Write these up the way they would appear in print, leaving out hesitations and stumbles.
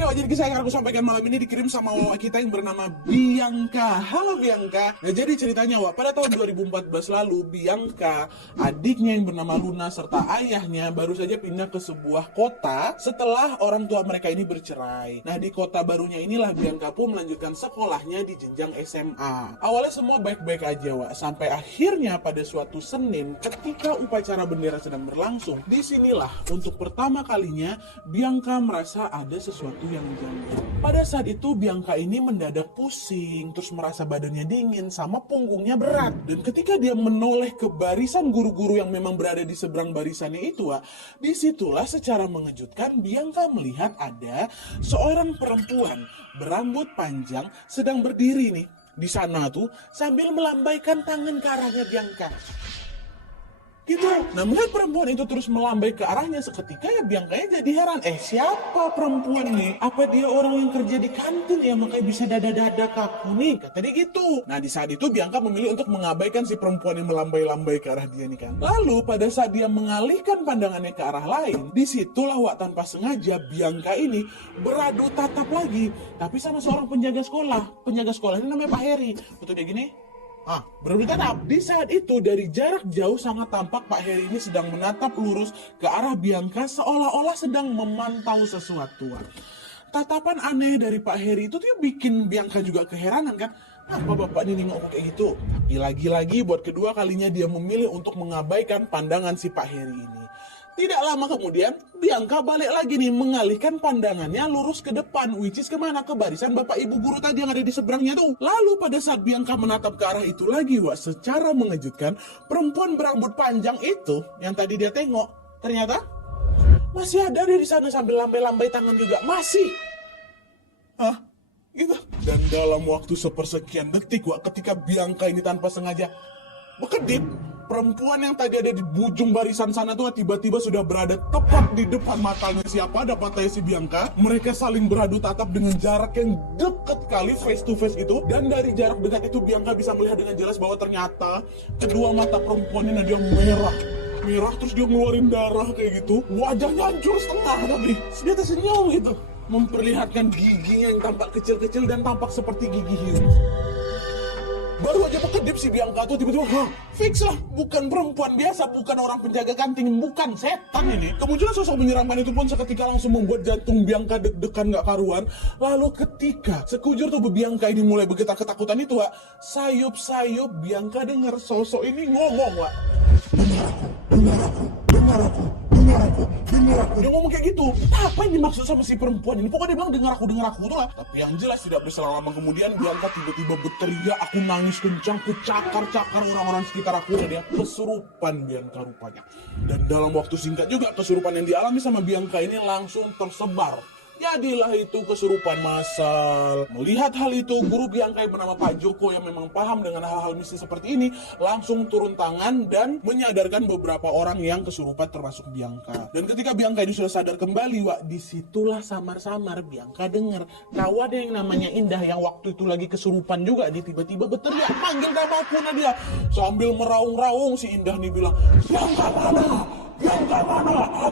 Oke, jadi kisah yang aku sampaikan malam ini dikirim sama Wawa kita yang bernama Bianca. Halo Bianca. Nah, jadi ceritanya Wak, pada tahun 2014 lalu Bianca, adiknya yang bernama Luna serta ayahnya baru saja pindah ke sebuah kota setelah orang tua mereka ini bercerai. Nah, di kota barunya inilah Bianca pun melanjutkan sekolahnya di jenjang SMA. Awalnya semua baik-baik aja Wak, sampai akhirnya pada suatu Senin ketika upacara bendera sedang berlangsung, disinilah untuk pertama kalinya Bianca merasa ada sesuatu yang janggal. Pada saat itu Bianca ini mendadak pusing, terus merasa badannya dingin sama punggungnya berat. Dan ketika dia menoleh ke barisan guru-guru yang memang berada di seberang barisannya itu, disitulah secara mengejutkan Bianca melihat ada seorang perempuan berambut panjang sedang berdiri nih di sana tuh sambil melambaikan tangan ke arahnya Bianca. Gitu. Nah, melihat perempuan itu terus melambai ke arahnya, seketika ya Bianca jadi heran. Siapa perempuan nih? Apa dia orang yang kerja di kantin ya makanya bisa dada-dada ke aku nih? Kata dia gitu. Nah, di saat itu Bianca memilih untuk mengabaikan si perempuan yang melambai-lambai ke arah dia nih kan. Lalu pada saat dia mengalihkan pandangannya ke arah lain, disitulah Wak tanpa sengaja Bianca ini beradu tatap lagi. Tapi sama seorang penjaga sekolah. Penjaga sekolah ini namanya Pak Heri. Betul dia gini. Beradu tatap. Di saat itu dari jarak jauh sangat tampak Pak Heri ini sedang menatap lurus ke arah Bianca seolah-olah sedang memantau sesuatu. Tatapan aneh dari Pak Heri itu tuh bikin Bianca juga keheranan kan. Apa bapak ini nengok kayak gitu? Tapi lagi-lagi buat kedua kalinya dia memilih untuk mengabaikan pandangan si Pak Heri ini. Tidak lama kemudian, Bianca balik lagi nih, mengalihkan pandangannya lurus ke depan, which is kemana? Ke barisan bapak ibu guru tadi yang ada di seberangnya tuh. Lalu pada saat Bianca menatap ke arah itu lagi, Wak, secara mengejutkan, perempuan berambut panjang itu, yang tadi dia tengok, ternyata masih ada di sana sambil lambai-lambai tangan juga. Masih. Gitu. Dan dalam waktu sepersekian detik, Wak, ketika Bianca ini tanpa sengaja berkedip, perempuan yang tadi ada di ujung barisan sana tuh tiba-tiba sudah berada tepat di depan matanya siapa? Matanya si Bianca. Mereka saling beradu tatap dengan jarak yang dekat kali, face to face gitu. Dan dari jarak dekat itu Bianca bisa melihat dengan jelas bahwa ternyata kedua mata perempuan ini dia merah terus dia ngeluarin darah kayak gitu. Wajahnya hancur setengah tapi dia tersenyum gitu, memperlihatkan giginya yang tampak kecil-kecil dan tampak seperti gigi hiu. Baru aja berkedip si Bianca tuh tiba-tiba, fix lah, bukan perempuan biasa, bukan orang penjaga kantin, bukan setan ini. Kemunculan sosok menyeramkan itu pun seketika langsung membuat jantung Bianca deg-degan gak karuan. Lalu ketika sekujur tubuh Bianca ini mulai bergetar ketakutan itu, sayup-sayup Bianca dengar sosok ini ngomong, dengar aku. Dia ngomong kayak gitu. Apa yang dimaksud sama si perempuan ini? Pokoknya dia bilang dengar aku tuh lah. Tapi yang jelas tidak berselang lama kemudian Bianca tiba-tiba berteriak, aku nangis kencang, ku cakar-cakar orang-orang sekitar aku. Dan dia kesurupan Bianca rupanya. Dan dalam waktu singkat juga kesurupan yang dialami sama Bianca ini langsung tersebar. Jadilah itu kesurupan massal. Melihat hal itu, guru Bianca yang bernama Pak Joko yang memang paham dengan hal-hal mistis seperti ini langsung turun tangan dan menyadarkan beberapa orang yang kesurupan termasuk Bianca. Dan ketika Bianca ini sudah sadar kembali, Wak, disitulah samar-samar Bianca dengar kawan yang namanya Indah yang waktu itu lagi kesurupan juga, dia tiba-tiba berteriak manggil namaku Nadia. Sambil meraung-raung si Indah nih bilang, Bianca mana?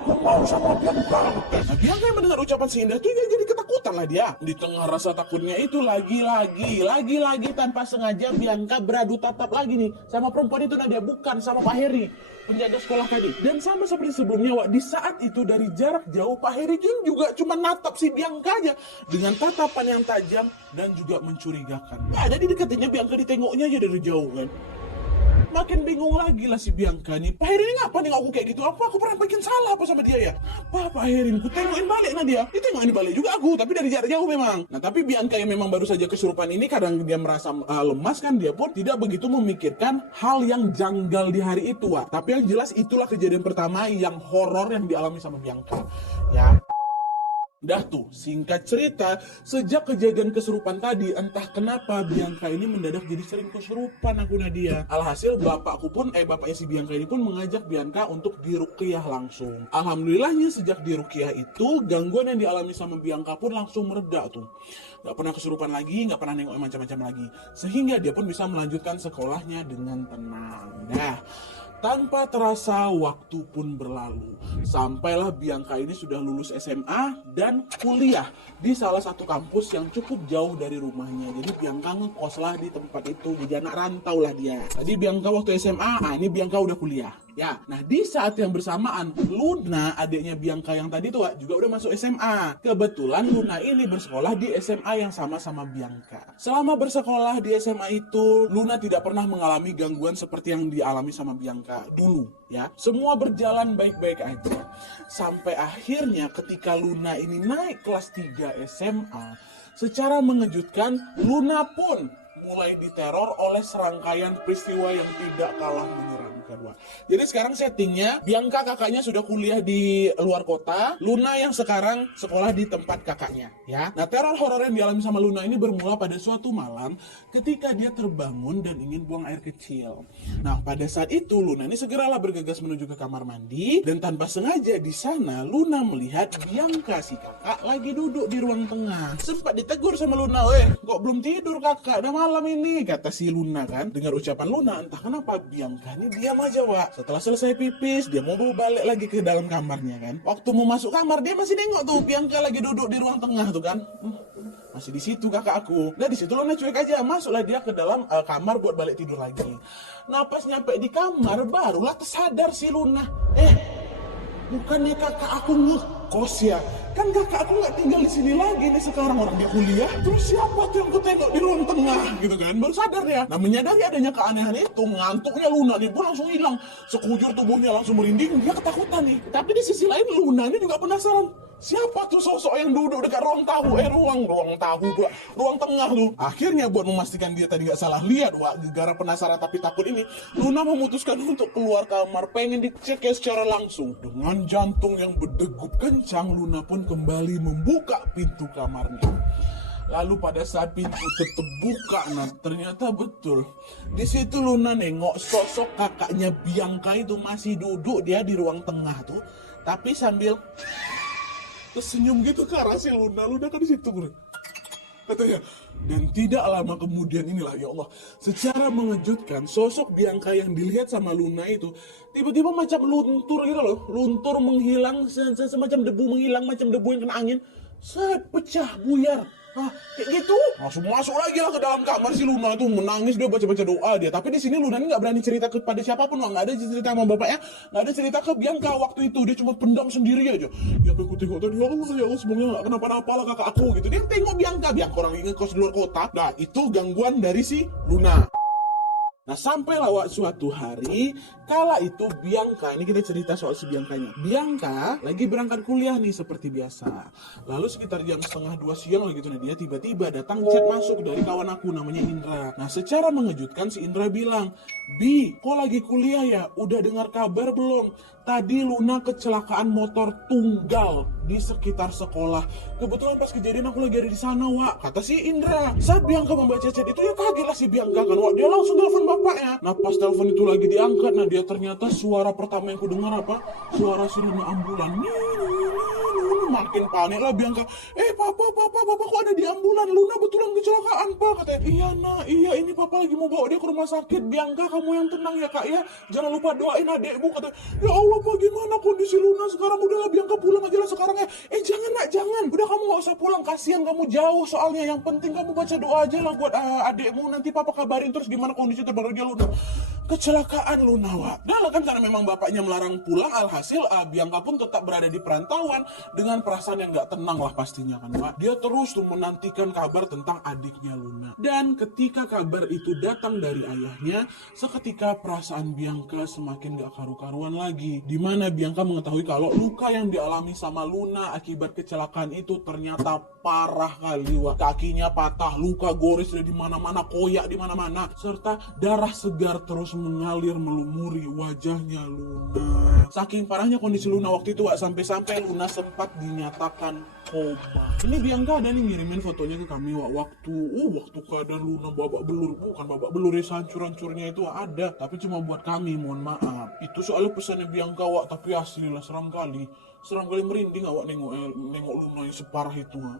Aku mau sama Bianca. Nah, Bianca yang mendengar ucapan si Indah itu jadi ketakutan lah dia. Di tengah rasa takutnya itu lagi-lagi tanpa sengaja Bianca beradu tatap lagi nih sama perempuan itu Nadia, bukan sama Pak Heri, penjaga sekolah tadi. Dan sama seperti sebelumnya, Wak, di saat itu dari jarak jauh Pak Heri juga cuma natap si Bianca aja dengan tatapan yang tajam dan juga mencurigakan. Jadi deketinnya Bianca ditengoknya aja dari jauh kan. Makin bingung lagi lah si Bianca nih. Pak Heri ini ngapa nih aku kayak gitu? Apa aku pernah bikin salah apa sama dia ya? Apa Pak Heri? Ku tengokin balik nah dia. Ditengokin balik juga aku, tapi dari jarak jauh memang. Nah, tapi Bianca yang memang baru saja kesurupan ini kadang dia merasa lemas kan, dia pun tidak begitu memikirkan hal yang janggal di hari itu, Wak. Tapi yang jelas itulah kejadian pertama yang horor yang dialami sama Bianca. Ya. Dah tuh, singkat cerita, sejak kejadian kesurupan tadi, entah kenapa Bianca ini mendadak jadi sering kesurupan aku Nadia. Alhasil bapaknya si Bianca ini pun mengajak Bianca untuk diruqyah langsung. Alhamdulillahnya sejak diruqyah itu, gangguan yang dialami sama Bianca pun langsung mereda tuh. Gak pernah kesurupan lagi, gak pernah nengok macam-macam lagi. Sehingga dia pun bisa melanjutkan sekolahnya dengan tenang. Nah, Tanpa terasa waktu pun berlalu. Sampailah Bianca ini sudah lulus SMA dan kuliah di salah satu kampus yang cukup jauh dari rumahnya. Jadi Bianca ngekos lah di tempat itu. Jadi anak rantau lah dia. Tadi Bianca waktu SMA, ini Bianca udah kuliah. Ya, nah di saat yang bersamaan Luna, adiknya Bianca yang tadi tuh juga udah masuk SMA. Kebetulan Luna ini bersekolah di SMA yang sama-sama Bianca. Selama bersekolah di SMA itu, Luna tidak pernah mengalami gangguan seperti yang dialami sama Bianca dulu, ya. Semua berjalan baik-baik aja. Sampai akhirnya ketika Luna ini naik kelas 3 SMA, secara mengejutkan Luna pun mulai diteror oleh serangkaian peristiwa yang tidak kalah menyeramkan. Jadi sekarang settingnya Bianca kakaknya sudah kuliah di luar kota, Luna yang sekarang sekolah di tempat kakaknya, ya. Nah, teror horor yang dialami sama Luna ini bermula pada suatu malam ketika dia terbangun dan ingin buang air kecil. Nah, pada saat itu Luna ini segeralah bergegas menuju ke kamar mandi dan tanpa sengaja di sana Luna melihat Bianca si kakak lagi duduk di ruang tengah. Sempat ditegur sama Luna, "Weh, kok belum tidur kakak? Udah malam ini," kata si Luna kan. Dengar ucapan Luna, entah kenapa Bianca ini diam aja, Wak. Setelah selesai pipis, dia mau balik lagi ke dalam kamarnya kan. Waktu mau masuk kamar, dia masih nengok tuh Bianca lagi duduk di ruang tengah tuh kan. Masih di situ kakak aku. Nah, di situ Luna cuek aja, masuklah dia ke dalam kamar buat balik tidur lagi. Nah, pas nyampe di kamar, barulah tersadar si Luna. Bukannya kakak aku ngekos ya? Kan kakak aku nggak tinggal di sini lagi nih sekarang, orang dia kuliah. Terus siapa tuh yang kutengok di ruang tengah gitu kan? Baru sadar ya. Nah, menyadari adanya keanehan itu, ngantuknya Luna nih pun langsung hilang. Sekujur tubuhnya langsung merinding, dia ketakutan nih. Tapi di sisi lain Luna ini juga penasaran. Siapa tuh sosok yang duduk dekat ruang tahu? Ruang tengah tuh. Akhirnya buat memastikan dia tadi nggak salah lihat, wah, gara penasaran tapi takut ini, Luna memutuskan untuk keluar kamar, pengen dicek ya secara langsung. Dengan jantung yang berdegup kencang, Luna pun kembali membuka pintu kamarnya. Lalu pada saat pintu terbuka, nah ternyata betul di situ Luna nengok sosok kakaknya Bianca itu masih duduk dia di ruang tengah tuh, tapi sambil senyum gitu ke arah si Luna kan di situ bro. Katanya, dan tidak lama kemudian inilah ya Allah, secara mengejutkan sosok Bianca yang dilihat sama Luna itu tiba-tiba macam luntur gitu loh, luntur menghilang, semacam debu menghilang, macam debu yang kena angin, pecah buyar. Kayak gitu. Langsung masuk lagi lah ke dalam kamar si Luna itu menangis, dia baca-baca doa dia. Tapi di sini Luna ini nggak berani cerita kepada siapapun, nggak ada cerita sama bapaknya, nggak ada cerita ke Bianca waktu itu. Dia cuma pendam sendiri aja. Ya aku tengok tadi, ya Allah semoga nggak kenapa-napa lah kakak aku gitu. Dia tengok Bianca orang ingin kos di luar kota. Nah itu gangguan dari si Luna. Nah, sampailah suatu hari, kala itu Bianca, ini kita cerita soal si Biancanya. Bianca lagi berangkat kuliah nih seperti biasa. Lalu sekitar jam 1:30 siang lah gitu, nah dia tiba-tiba datang chat masuk dari kawan aku namanya Indra. Nah, secara mengejutkan si Indra bilang, "Bi, kok lagi kuliah ya? Udah dengar kabar belum? Tadi Luna kecelakaan motor tunggal di sekitar sekolah. Kebetulan pas kejadian aku lagi ada di sana, Wak," kata si Indra. Saat Bianca membaca chat itu, ya kaget lah si Bianca kan, Wak. Dia langsung telepon bapaknya. Nah, pas telepon itu lagi diangkat, nah dia ternyata suara pertama yang ku dengar apa? Suara sirene ambulan. Makin panik lah Bianca. Papa kok ada di ambulan? Luna betulan kecelakaan, Pak, katanya. "Iya nak, iya ini papa lagi mau bawa dia ke rumah sakit. Bianca, kamu yang tenang ya kak ya. Jangan lupa doain adekmu," katanya. "Ya Allah Pak, gimana kondisi Luna sekarang? Udahlah Bianca, pulang aja lah sekarang ya." Jangan nak, jangan. Udah kamu gak usah pulang, kasihan kamu jauh soalnya. Yang penting kamu baca doa aja lah buat adekmu. Nanti papa kabarin terus gimana kondisi terbaru dia Luna. Kecelakaan Luna, Wak. Dan kan karena memang bapaknya melarang pulang, alhasil Bianca pun tetap berada di perantauan dengan perasaan yang gak tenang lah pastinya kan, Wak. Dia terus tuh menantikan kabar tentang adiknya Luna. Dan ketika kabar itu datang dari ayahnya, seketika perasaan Bianca semakin gak karu-karuan lagi. Dimana Bianca mengetahui kalau luka yang dialami sama Luna akibat kecelakaan itu ternyata parah kali, Wak. Kakinya patah, luka gores di mana-mana, koyak di mana-mana, serta darah segar terus mengalir melumuri wajahnya Luna. Saking parahnya kondisi Luna waktu itu, Wak, sampai-sampai Luna sempat dinyatakan koma. Ini Bianca ada nih ngirimin fotonya ke kami, Wak, waktu keadaan Luna babak belur. Bukan babak belur ya, hancur-hancurnya itu ada, tapi cuma buat kami, mohon maaf. Itu soalnya pesannya Bianca, Wak, tapi asli lah seram kali merinding, Wak, nengok Luna yang separah itu, Wak.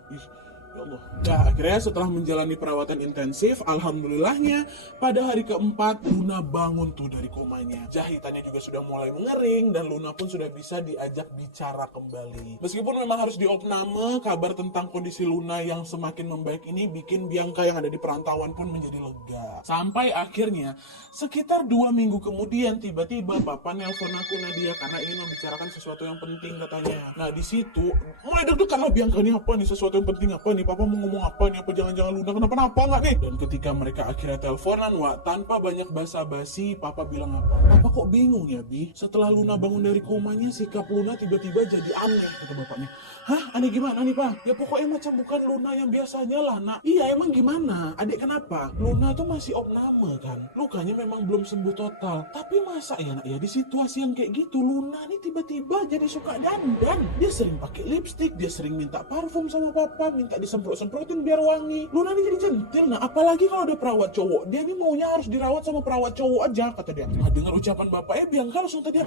Ya Allah. Nah, akhirnya setelah menjalani perawatan intensif, alhamdulillahnya pada hari keempat Luna bangun tuh dari komanya. Jahitannya juga sudah mulai mengering dan Luna pun sudah bisa diajak bicara kembali. Meskipun memang harus diopname, kabar tentang kondisi Luna yang semakin membaik ini bikin Bianca yang ada di perantauan pun menjadi lega. Sampai akhirnya sekitar 2 minggu kemudian tiba-tiba papa nelpon aku Nadia karena ingin membicarakan sesuatu yang penting katanya. Nah di situ mulai deg-degan lah Bianca, ini apa nih, sesuatu yang penting apa nih, papa mau ngomong apa nih, apa jangan-jangan Luna kenapa-napa nggak nih? Dan ketika mereka akhirnya teleponan tanpa banyak basa-basi, papa bilang apa? Papa kok bingung ya Bi, setelah Luna bangun dari komanya sikap Luna tiba-tiba jadi aneh, kata bapaknya. Hah, aneh gimana nih Pak? Ya pokoknya macam bukan Luna yang biasanya lah nak. Iya emang gimana? Adik kenapa? Luna tuh masih opname kan, lukanya memang belum sembuh total. Tapi masa ya nak ya di situasi yang kayak gitu Luna nih tiba-tiba jadi suka dandan. Dia sering pakai lipstick, dia sering minta parfum sama papa, minta disemprot-semprotin biar wangi. Luna nih jadi centil. Nah apalagi kalau ada perawat cowok, dia nih maunya harus dirawat sama perawat cowok aja, kata dia. Nah dengar ucapan bapaknya Bianca langsung tadi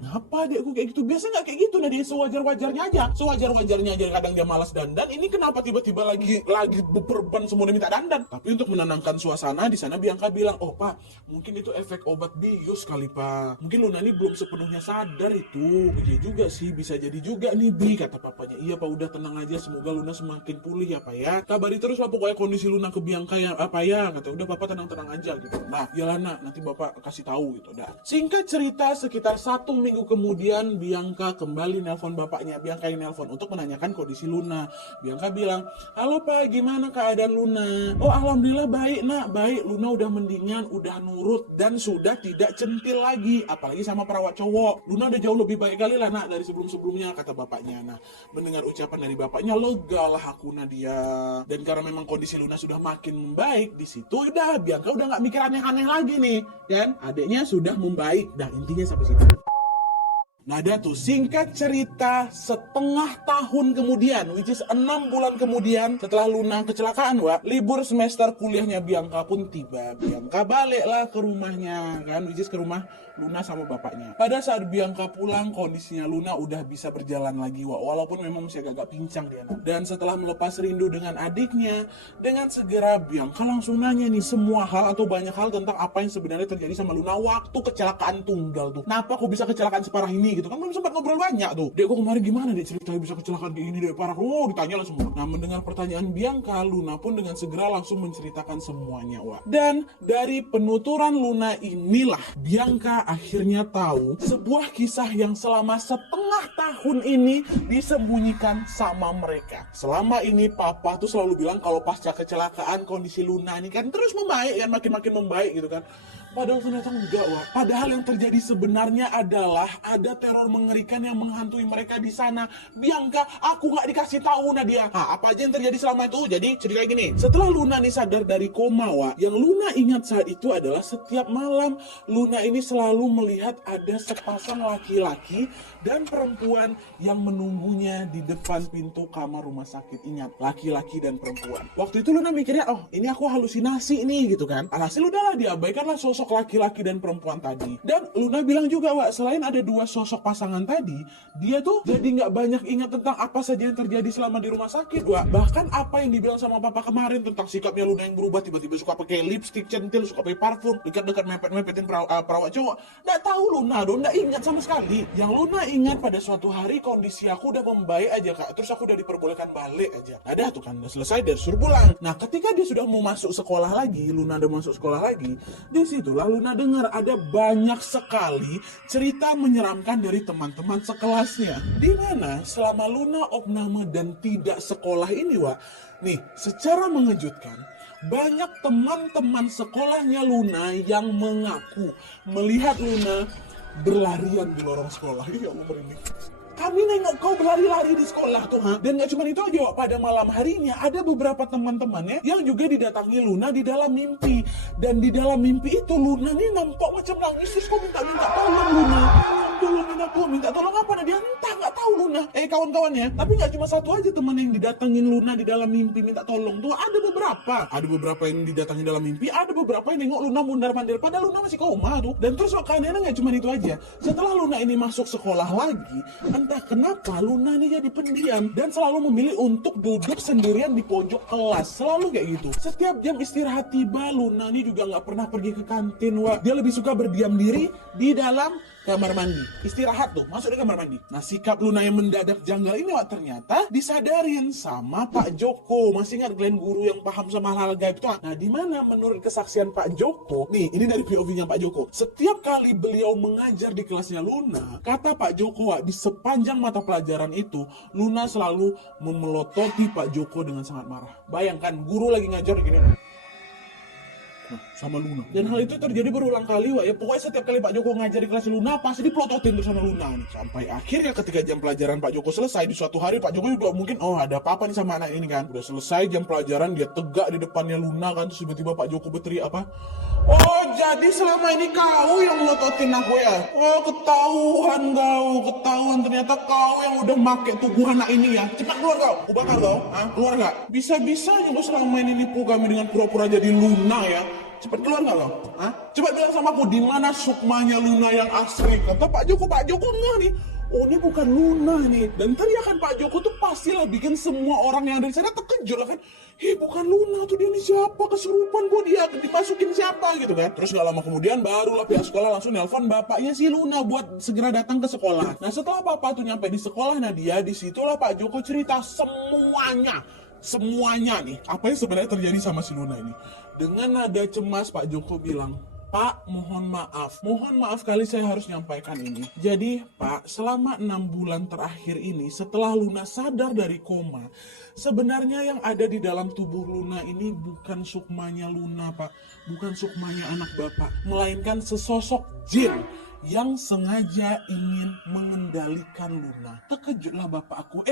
ngapa adekku kayak gitu? Biasa nggak kayak gitu, nah dia sewajar-wajarnya aja. Sewajar-wajarnya aja, kadang dia malas dandan. Ini kenapa tiba-tiba lagi berban semuanya minta dandan? Tapi untuk menenangkan suasana di sana Bianca bilang, oh Pak, mungkin itu efek obat bius kali Pak. Mungkin Luna ini belum sepenuhnya sadar itu. Iya juga sih, bisa jadi juga nih Bi, kata papanya. Iya Pak, udah tenang aja, semoga Luna semakin pulih ya Pak ya. Kabari terus lah pokoknya kondisi Luna ke Bianca ya apa ya, kata udah Papa tenang-tenang aja gitu. Nah iyalah nak, nanti Bapak kasih tahu gitu. Dah. Singkat cerita sekitar 1 minggu kemudian Bianca kembali nelpon bapaknya. Bianca yang nelpon untuk menanyakan kondisi Luna. Bianca bilang, halo Pak, gimana keadaan Luna? Oh alhamdulillah baik nak, baik. Luna udah mendingan, udah nurut dan sudah tidak centil lagi, apalagi sama perawat cowok. Luna udah jauh lebih baik kali lah nak dari sebelum-sebelumnya, kata bapaknya. Nah mendengar ucapan dari bapaknya lega lah aku Nadia. Dan karena memang kondisi Luna sudah makin membaik, di situ udah Bianca udah nggak mikir aneh-aneh lagi nih, dan adiknya sudah membaik. Nah intinya sampai situ. Nah ada tuh singkat cerita setengah tahun kemudian, which is 6 bulan kemudian setelah Luna kecelakaan libur semester kuliahnya Bianca pun tiba. Bianca baliklah ke rumahnya kan, which is ke rumah Luna sama bapaknya. Pada saat Bianca pulang, kondisinya Luna udah bisa berjalan lagi walaupun memang masih agak pincang dia. Dan setelah melepas rindu dengan adiknya, dengan segera Bianca langsung nanya nih semua hal atau banyak hal tentang apa yang sebenarnya terjadi sama Luna waktu kecelakaan tunggal tuh. Kenapa kok bisa kecelakaan separah ini gitu kan, belum sempat ngobrol banyak tuh. Dek, kok kemarin gimana dek ceritanya bisa kecelakaan kayak gini dek, parah. Oh ditanya lah semua. Nah mendengar pertanyaan Bianca, Luna pun dengan segera langsung menceritakan semuanya Dan dari penuturan Luna inilah Bianca akhirnya tahu sebuah kisah yang selama setengah tahun ini disembunyikan sama mereka. Selama ini papa tuh selalu bilang kalau pasca kecelakaan kondisi Luna ini kan terus membaik kan, makin membaik gitu kan. Padahal ternyata enggak Padahal yang terjadi sebenarnya adalah ada teror mengerikan yang menghantui mereka di sana. Bianca, aku nggak dikasih tahu Nadia. Apa aja yang terjadi selama itu? Jadi cerita gini. Setelah Luna nih sadar dari koma yang Luna ingat saat itu adalah setiap malam Luna ini selalu melihat ada sepasang laki-laki dan perempuan yang menunggunya di depan pintu kamar rumah sakit. Ingat, laki-laki dan perempuan. Waktu itu Luna mikirnya, oh ini aku halusinasi nih gitu kan. Alhasil udahlah diabaikanlah sosok laki-laki dan perempuan tadi. Dan Luna bilang juga selain ada 2 sosok pasangan tadi, dia tuh jadi nggak banyak ingat tentang apa saja yang terjadi selama di rumah sakit Bahkan apa yang dibilang sama papa kemarin tentang sikapnya Luna yang berubah, tiba-tiba suka pakai lipstick centil, suka pakai parfum, dekat-dekat mepet-mepetin perawat cowok. Nggak tahu Luna nggak ingat sama sekali. Yang Luna ingat pada suatu hari kondisi aku udah membaik aja kak, terus aku udah diperbolehkan balik aja. Ada tuh kan, udah selesai, dia suruh pulang. Nah ketika dia sudah mau masuk sekolah lagi, Luna udah masuk sekolah lagi, di situlah Luna dengar ada banyak sekali cerita menyeramkan dari teman-teman sekelasnya. Di mana selama Luna opname dan tidak sekolah ini nih secara mengejutkan banyak teman-teman sekolahnya Luna yang mengaku melihat Luna berlarian di lorong sekolah. Ya Allah merinding. Kami nengok kau berlari-lari di sekolah tuh Dan gak cuma itu aja pada malam harinya ada beberapa teman-temannya yang juga didatangi Luna di dalam mimpi. Dan di dalam mimpi itu Luna nih nampak macam nangis, terus kok minta tolong Luna. Tolongin aku, minta tolong apa Nadia? Entah, gak tahu Luna, kawan-kawannya. Tapi nggak cuma satu aja teman yang didatengin Luna di dalam mimpi minta tolong tuh, ada beberapa yang didatengin dalam mimpi, ada beberapa yang nengok Luna mundar-mandir padahal Luna masih koma tuh. Dan terus makanya nggak cuma itu aja, setelah Luna ini masuk sekolah lagi, entah kenapa Luna ini jadi pendiam dan selalu memilih untuk duduk sendirian di pojok kelas, selalu kayak gitu. Setiap jam istirahat tiba, Luna ini juga nggak pernah pergi ke kantin, Wak. Dia lebih suka berdiam diri di dalam kamar mandi. Istirahat tuh, masuk di kamar mandi. Nah, sikap Luna yang mendadak janggal ini, Wak, ternyata disadarin sama Pak Joko. Masih ingat Glenn guru yang paham sama hal-hal gaib itu? Nah, di mana menurut kesaksian Pak Joko, nih, ini dari POV-nya Pak Joko. Setiap kali beliau mengajar di kelasnya Luna, kata Pak Joko, Wak, di sepanjang mata pelajaran itu, Luna selalu memelototi Pak Joko dengan sangat marah. Bayangkan, guru lagi ngajar gini sama Luna. Dan hal itu terjadi berulang kali, Wak, ya. Pokoknya setiap kali Pak Joko ngajar di kelas Luna, pasti dipelototin bersama Luna nih. Sampai akhirnya ketika jam pelajaran Pak Joko selesai, di suatu hari Pak Joko juga mungkin, ada apa-apa nih sama anak ini kan. Udah selesai jam pelajaran, dia tegak di depannya Luna kan, terus tiba-tiba Pak Joko berteriak apa? Oh, jadi selama ini kau yang melototin aku ya? Oh, ketahuan ternyata kau yang udah make tubuh anak ini ya. Cepat keluar kau, aku bakar kau. Keluar gak? Bisa-bisanya kau selama ini nipu kami dengan pura-pura jadi Luna ya. Cepat keluar gak kau? Cepat bilang sama aku, di mana sukmanya Luna yang asli? Kata Pak Joko enggak nih. Oh, ini bukan Luna nih. Dan teriakan Pak Joko tuh pastilah bikin semua orang yang ada di sana terkejut lah kan. Bukan Luna tuh, dia ini siapa? Kesurupan kok dia, dimasukin siapa gitu kan. Terus gak lama kemudian barulah pihak sekolah langsung nelpon bapaknya si Luna buat segera datang ke sekolah. Nah, setelah papa tuh nyampe di sekolah Nadia, disitulah Pak Joko cerita semuanya nih, apa yang sebenarnya terjadi sama si Luna ini. Dengan nada cemas Pak Joko bilang, Pak, mohon maaf kali saya harus nyampaikan ini. Jadi Pak, selama 6 bulan terakhir ini setelah Luna sadar dari koma, sebenarnya yang ada di dalam tubuh Luna ini bukan sukmanya Luna, Pak. Bukan sukmanya anak Bapak, melainkan sesosok jin yang sengaja ingin mengendalikan Luna. Terkejutlah bapakku.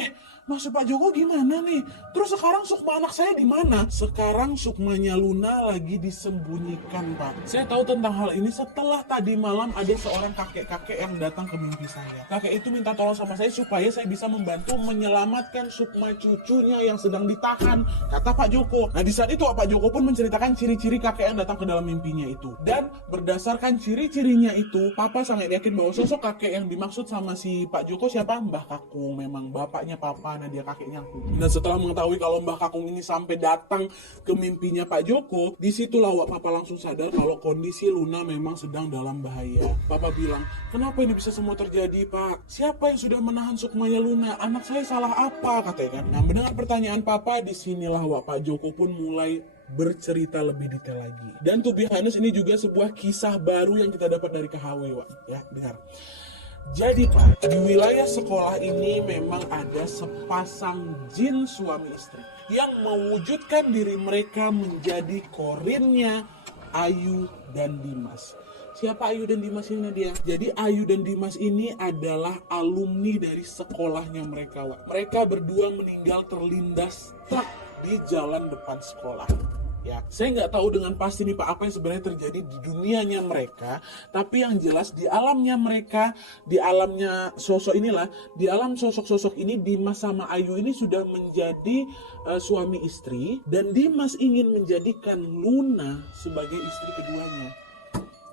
Maksud Pak Joko gimana nih? Terus sekarang sukma anak saya di mana? Sekarang sukmanya Luna lagi disembunyikan, Pak. Saya tahu tentang hal ini setelah tadi malam ada seorang kakek-kakek yang datang ke mimpi saya. Kakek itu minta tolong sama saya supaya saya bisa membantu menyelamatkan sukma cucunya yang sedang ditahan, kata Pak Joko. Nah, di saat itu Pak Joko pun menceritakan ciri-ciri kakek yang datang ke dalam mimpinya itu. Dan berdasarkan ciri-cirinya itu, Papa sangat yakin bahwa sosok kakek yang dimaksud sama si Pak Joko siapa? Mbah Kakung. Memang bapaknya Papa, nah dia kakeknya aku. Dan setelah mengetahui kalau Mbah Kakung ini sampai datang ke mimpinya Pak Joko, disitulah Papa langsung sadar kalau kondisi Luna memang sedang dalam bahaya. Papa bilang, kenapa ini bisa semua terjadi, Pak? Siapa yang sudah menahan sukmanya Luna? Anak saya salah apa? Katanya kan. Nah, mendengar pertanyaan Papa, disinilah Pak Joko pun mulai bercerita lebih detail lagi. Dan to be honest, ini juga sebuah kisah baru yang kita dapat dari KHW, Wak. Ya, dengar. Jadi Pak, di wilayah sekolah ini memang ada sepasang jin suami istri yang mewujudkan diri mereka menjadi korinnya Ayu dan Dimas. Siapa Ayu dan Dimas ini, Nadia? Jadi Ayu dan Dimas ini adalah alumni dari sekolahnya mereka, Wak. Mereka berdua meninggal terlindas truk di jalan depan sekolah. Ya, saya nggak tahu dengan pasti nih Pak apa yang sebenarnya terjadi di dunianya mereka, tapi yang jelas di alamnya mereka, di alamnya sosok inilah, di alam sosok-sosok ini Dimas sama Ayu ini sudah menjadi suami istri, dan Dimas ingin menjadikan Luna sebagai istri keduanya.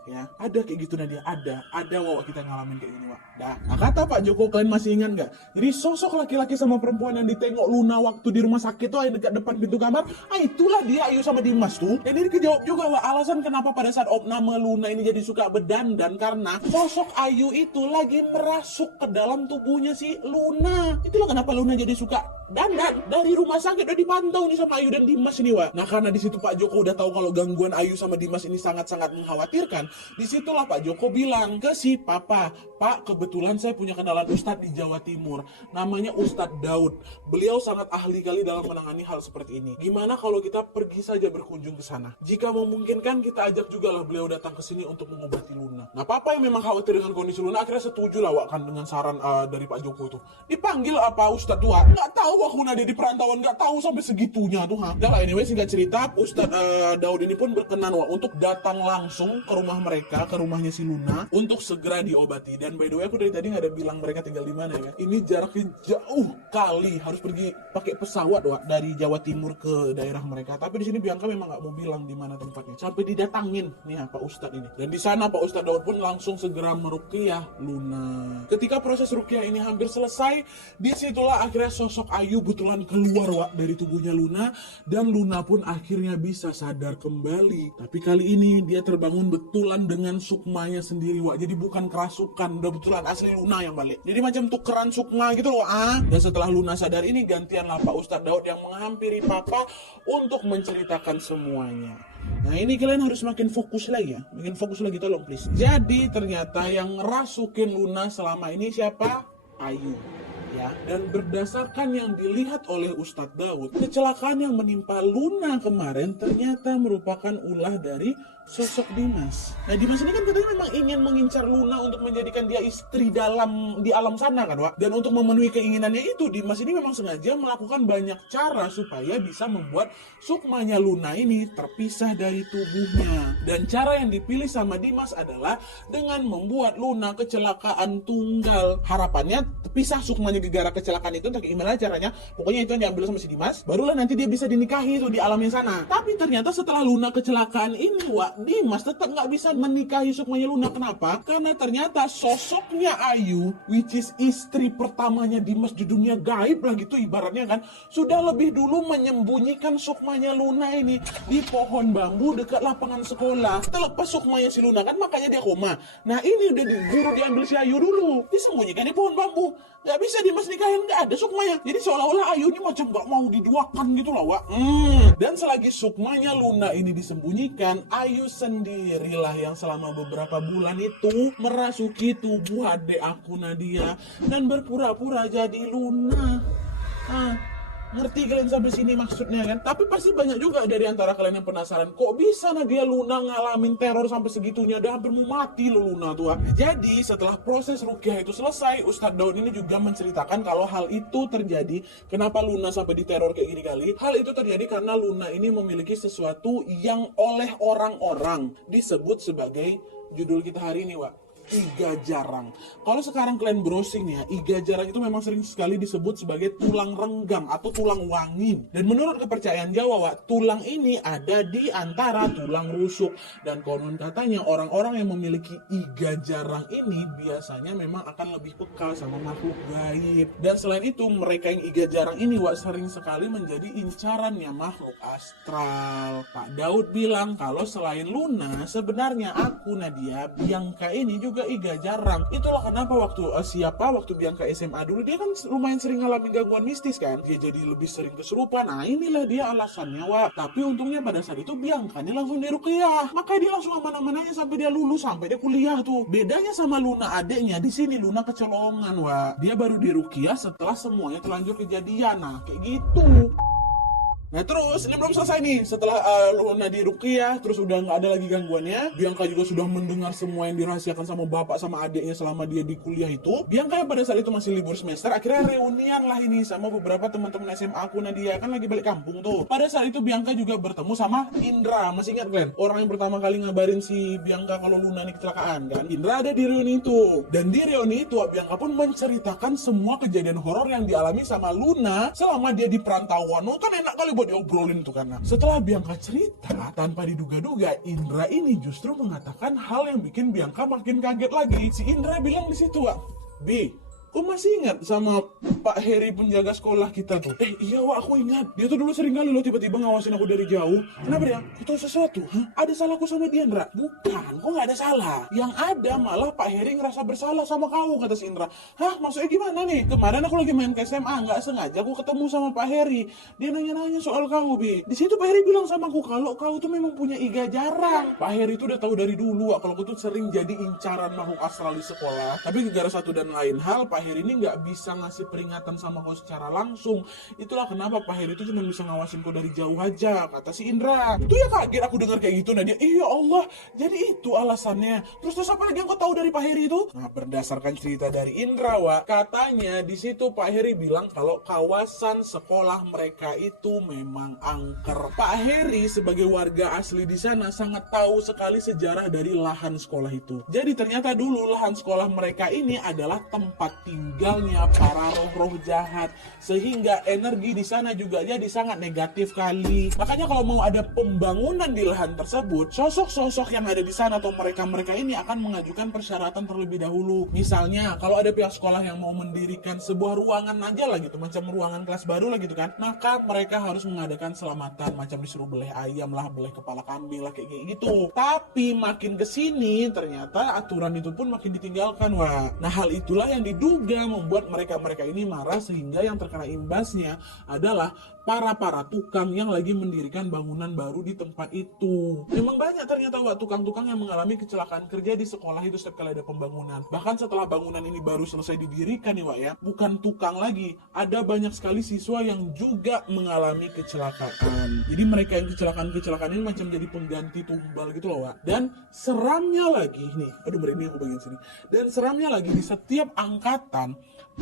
Ya, ada kayak gitu Nadia, ada Wak, kita ngalamin kayak gini, Wak. Nah, kata Pak Joko, kalian masih ingat nggak? Jadi sosok laki-laki sama perempuan yang ditengok Luna waktu di rumah sakit tuh, yang dekat depan pintu kamar, itulah dia Ayu sama Dimas tuh. Dan ini kejawab juga, Wak, alasan kenapa pada saat nama Luna ini jadi suka berdandan, karena sosok Ayu itu lagi merasuk ke dalam tubuhnya si Luna. Itulah kenapa Luna jadi suka dandan. Dari rumah sakit udah dipantau nih sama Ayu dan Dimas ini, Wak. Nah, karena di situ Pak Joko udah tahu kalau gangguan Ayu sama Dimas ini sangat-sangat mengkhawatirkan. Disitulah Pak Joko bilang ke si Papa, Pak, kebetulan saya punya kenalan Ustadz di Jawa Timur, namanya Ustadz Daud. Beliau sangat ahli kali dalam menangani hal seperti ini. Gimana kalau kita pergi saja berkunjung ke sana? Jika memungkinkan, kita ajak juga lah beliau datang ke sini untuk mengobati Luna. Nah, Papa yang memang khawatir dengan kondisi Luna akhirnya setuju lah, Wak, kan dengan saran dari Pak Joko itu. Dipanggil apa Ustadz tua? Nggak tahu tahu aku Nadia di perantauan, nggak tahu sampai segitunya tuh. Udah lah, anyway, singkat cerita, Ustadz Daud ini pun berkenan untuk datang langsung ke rumah mereka, ke rumahnya si Luna, untuk segera diobati. Dan by the way, aku dari tadi nggak ada bilang mereka tinggal di mana ya. Ini jaraknya jauh kali, harus pergi pakai pesawat dari Jawa Timur ke daerah mereka. Tapi di sini Bianca memang nggak mau bilang di mana tempatnya. Sampai didatangin nih Pak Ustadz ini. Dan di sana Pak Ustadz Daud pun langsung segera meruqyah Luna. Ketika proses ruqyah ini hampir selesai, disitulah akhirnya sosok Ayu betulan keluar dari tubuhnya Luna, dan Luna pun akhirnya bisa sadar kembali. Tapi kali ini dia terbangun betulan dengan sukmanya sendiri Jadi bukan kerasukan, udah betulan asli Luna yang balik. Jadi macam tukeran sukma gitu loh. Dan setelah Luna sadar ini, gantianlah Pak Ustadz Daud yang menghampiri Papa untuk menceritakan semuanya. Nah ini kalian harus makin fokus lagi ya, makin fokus lagi, tolong please. Jadi ternyata yang ngerasukin Luna selama ini siapa? Ayu. Ya, dan berdasarkan yang dilihat oleh Ustadz Daud, kecelakaan yang menimpa Luna kemarin ternyata merupakan ulah dari sosok Dimas. Nah Dimas ini kan katanya memang ingin mengincar Luna untuk menjadikan dia istri di alam sana kan Dan untuk memenuhi keinginannya itu, Dimas ini memang sengaja melakukan banyak cara supaya bisa membuat sukmanya Luna ini terpisah dari tubuhnya. Dan cara yang dipilih sama Dimas adalah dengan membuat Luna kecelakaan tunggal. Harapannya terpisah sukmanya gara-gara kecelakaan itu, entah gimana caranya, pokoknya itu yang diambil sama si Dimas, barulah nanti dia bisa dinikahi itu di alam yang sana. Tapi ternyata setelah Luna kecelakaan ini Dimas tetap nggak bisa menikahi sukmanya Luna. Kenapa? Karena ternyata sosoknya Ayu, which is istri pertamanya Dimas di dunia gaib lah gitu ibaratnya kan, sudah lebih dulu menyembunyikan sukmanya Luna ini di pohon bambu dekat lapangan sekolah. Terlepas sukmanya si Luna kan, makanya dia koma. Nah ini udah diguru diambil si Ayu dulu, disembunyikan di pohon bambu. Gak bisa Dimas nikahin, gak ada sukmanya. Jadi seolah-olah Ayu ini macam gak mau diduakan gitu loh Dan selagi sukmanya Luna ini disembunyikan, Ayu sendirilah yang selama beberapa bulan itu merasuki tubuh adik aku Nadia dan berpura-pura jadi Luna. Ngerti kalian sampai sini maksudnya kan? Tapi pasti banyak juga dari antara kalian yang penasaran, kok bisa Nadia Luna ngalamin teror sampai segitunya, udah hampir mau mati loh Luna tuh. Jadi setelah proses ruqyah itu selesai, Ustadz Daud ini juga menceritakan kalau hal itu terjadi, kenapa Luna sampai diteror kayak gini kali. Hal itu terjadi karena Luna ini memiliki sesuatu yang oleh orang-orang disebut sebagai judul kita hari ini iga jarang. Kalau sekarang kalian browsing ya, iga jarang itu memang sering sekali disebut sebagai tulang renggang atau tulang wangin. Dan menurut kepercayaan Jawa, tulang ini ada di antara tulang rusuk. Dan konon katanya orang-orang yang memiliki iga jarang ini biasanya memang akan lebih peka sama makhluk gaib. Dan selain itu, mereka yang iga jarang ini sering sekali menjadi incarannya makhluk astral. Pak Daud bilang kalau selain Luna, sebenarnya aku Nadia, Bianca ini juga iga jarang. Itulah kenapa waktu Bianca SMA dulu, dia kan lumayan sering ngalamin gangguan mistis kan. Dia jadi lebih sering kesurupan. Nah inilah dia alasannya Tapi untungnya pada saat itu Bianca nya langsung diruqyah. Makanya dia langsung aman-aman aja sampai dia lulus, sampai dia kuliah tuh. Bedanya sama Luna adeknya, di sini Luna kecolongan Dia baru diruqyah setelah semuanya terlanjur kejadian. Nah kayak gitu. Nah terus, ini belum selesai nih. Setelah Luna diruqyah, terus udah nggak ada lagi gangguannya, Bianca juga sudah mendengar semua yang dirahasiakan sama bapak sama adiknya selama dia di kuliah itu. Bianca yang pada saat itu masih libur semester, akhirnya reunian lah ini sama beberapa teman-teman SMA aku Nadia, kan lagi balik kampung tuh. Pada saat itu Bianca juga bertemu sama Indra. Masih ingat kan? Orang yang pertama kali ngabarin si Bianca kalau Luna ini kecelakaan kan? Indra ada di reuni itu. Dan di reuni itu Bianca pun menceritakan semua kejadian horor yang dialami sama Luna selama dia di perantauan. Kan enak kali buat diobrolin tuh karena setelah Bianca cerita, tanpa diduga-duga Indra ini justru mengatakan hal yang bikin Bianca makin kaget lagi. Si Indra bilang di situ, Bi, kok masih ingat sama Pak Heri penjaga sekolah kita tuh? Iya aku ingat. Dia tuh dulu sering kali loh tiba-tiba ngawasin aku dari jauh. Kenapa dia? Kau tahu sesuatu? Ada salahku sama dia, Indra? Bukan, kok nggak ada salah. Yang ada malah Pak Heri ngerasa bersalah sama kau, kata si Indra. Maksudnya gimana nih? Kemarin aku lagi main ke SMA, nggak sengaja aku ketemu sama Pak Heri. Dia nanya-nanya soal kau, Bi. Di situ Pak Heri bilang sama aku kalau kau tuh memang punya iga jarang. Pak Heri tuh udah tahu dari dulu kalau kau tuh sering jadi incaran makhluk astral di sekolah. Tapi gara satu dan lain hal, Pak Heri ini nggak bisa ngasih peringatan sama kau secara langsung. Itulah kenapa Pak Heri itu cuma bisa ngawasin kau dari jauh aja, kata si Indra. Itu ya kaget aku dengar kayak gitu. Nah dia, iya Allah, jadi itu alasannya. Terus apa lagi yang kau tahu dari Pak Heri itu? Nah, berdasarkan cerita dari Indra, Wak, katanya di situ Pak Heri bilang kalau kawasan sekolah mereka itu memang angker. Pak Heri sebagai warga asli di sana sangat tahu sekali sejarah dari lahan sekolah itu. Jadi ternyata dulu lahan sekolah mereka ini adalah tempat tinggalnya para roh-roh jahat, sehingga energi di sana juga jadi sangat negatif kali. Makanya kalau mau ada pembangunan di lahan tersebut, sosok-sosok yang ada di sana atau mereka-mereka ini akan mengajukan persyaratan terlebih dahulu. Misalnya kalau ada pihak sekolah yang mau mendirikan sebuah ruangan aja lah gitu, macam ruangan kelas baru lah gitu kan, maka mereka harus mengadakan selamatan, macam disuruh beleh ayam lah, beleh kepala kambing lah, kayak gitu. Tapi makin kesini ternyata aturan itu pun makin ditinggalkan, Wak. Nah hal itulah yang diduga membuat mereka-mereka ini marah, sehingga yang terkena imbasnya adalah para tukang yang lagi mendirikan bangunan baru di tempat itu. Memang banyak ternyata, Wak, tukang-tukang yang mengalami kecelakaan kerja di sekolah itu setiap kali ada pembangunan. Bahkan setelah bangunan ini baru selesai didirikan nih, Wak, ya, bukan tukang lagi, ada banyak sekali siswa yang juga mengalami kecelakaan. Jadi mereka yang kecelakaan ini macam jadi pengganti tumbal gitu loh, Wak. Dan seramnya lagi nih, aduh merinding aku bagian sini. Dan seramnya lagi di setiap angkatan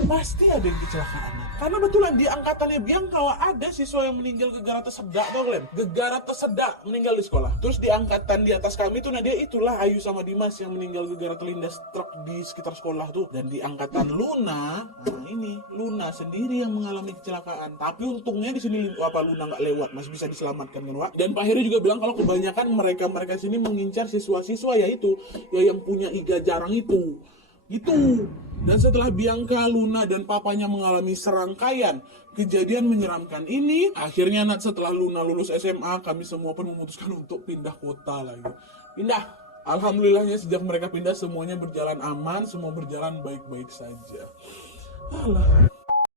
pasti ada yang kecelakaan. Karena betulan di angkatannya Bianca, Wak, ada siswa yang meninggal gegara tersedak, tau kalian? Gegara tersedak meninggal di sekolah. Terus di angkatan di atas kami tuh, nah dia itulah Ayu sama Dimas yang meninggal gegara terlindas truk di sekitar sekolah tuh. Dan di angkatan Luna, nah ini Luna sendiri yang mengalami kecelakaan. Tapi untungnya di sini Luna nggak lewat, masih bisa diselamatkan kan, Wak. Dan Pak Heri juga bilang kalau kebanyakan mereka sini mengincar siswa-siswa yaitu yang punya iga jarang itu. Gitu. Dan setelah Bianca, Luna, dan papanya mengalami serangkaian kejadian menyeramkan ini, akhirnya setelah Luna lulus SMA, kami semua pun memutuskan untuk pindah kota lagi. Pindah. Alhamdulillahnya sejak mereka pindah semuanya berjalan aman, semua berjalan baik-baik saja. Alah.